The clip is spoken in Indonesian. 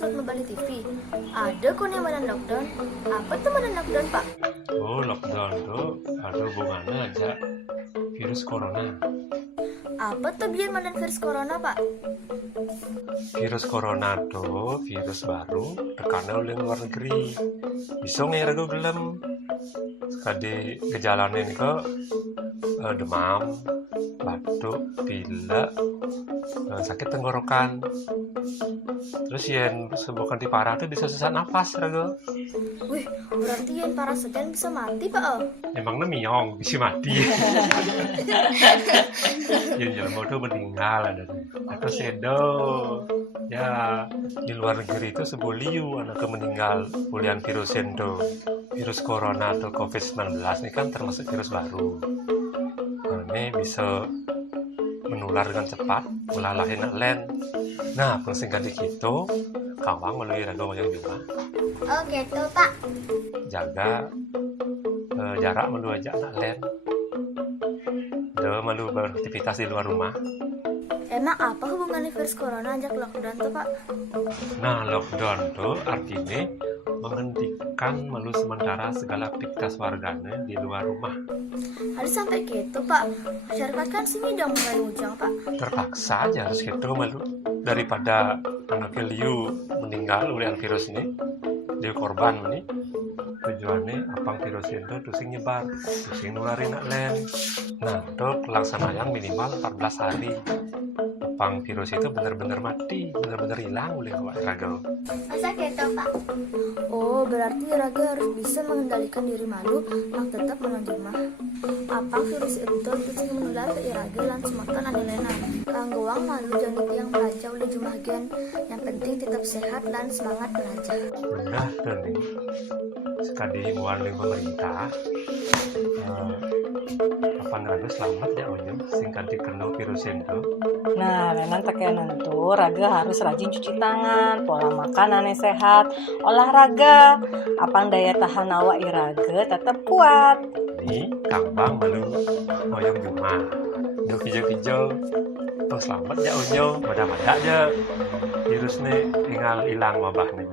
surat membalik TV. Ada kok yang badan lockdown. Apa tuh badan lockdown, Pak? Oh, lockdown tuh ada hubungannya aja virus corona. Apa tuh biar badan virus corona, Pak? Virus corona tuh virus baru tekannya oleh luar negeri. Bisa ngira gelem. Sekali gejalanya ini kok demam, batuk, pilek, sakit tenggorokan. Terus yang sebuah kanti parah tuh bisa sesak nafas, raga. Wih, berarti yang parah sedang bisa mati, Pak? Emangnya miong bisa mati. Yang jelma tuh meninggal ada atau sedo. Ya, di luar negeri itu sebuah liu anak meninggal pulian virus itu. Virus corona atau COVID-19 ini kan termasuk virus baru. Nah, ini bisa menular dengan cepat, melalahin len. Nah, persingkat gitu, kawang melalui raga wayang juga. Oh gitu, Pak. Jaga jarak melalui aja anak len. Dia melalui beraktivitas di luar rumah. Emang apa hubungannya virus corona ajak lockdown tuh, Pak? Nah, lockdown tuh artinya menghentikan melalui sementara segala aktivitas warganya di luar rumah. Ada sampai gitu, Pak. Masyarakat kan sini dong mulai ujang, Pak. Terpaksa aja harus gitu malu daripada anak liu meninggal oleh virus ini, liu korban ini. Tujuannya apang virus itu tusing nyebar, tusing nularin len. Nah, itu pelaksanaan yang minimal 14 hari. Apang virus itu benar-benar mati, benar-benar hilang oleh awak raga. Masa gitu, Pak? Oh, berarti raga harus bisa mengendalikan diri malu, mak tetap menonjolmah. Apa virus itu terus menular ke iraga lan semakan adelenan. Kanggoang malu jadi tiang belajar oleh jumagen. Yang penting tetap sehat dan semangat belajar. Benar tuh nih. Sekali warning pemerintah, kapan raga selamat ya onyo, singkat dikenal virus itu. Nah, memang tekenan tuh raga harus rajin cuci tangan, pola makan yang sehat, olahraga, apang daya tahan awak iraga tetap kuat. Ini kambang malu moyong cuma, do hijau-hijau, tuh selamat ya onyo, mada-mada aja virus nih tinggal hilang wabah nih.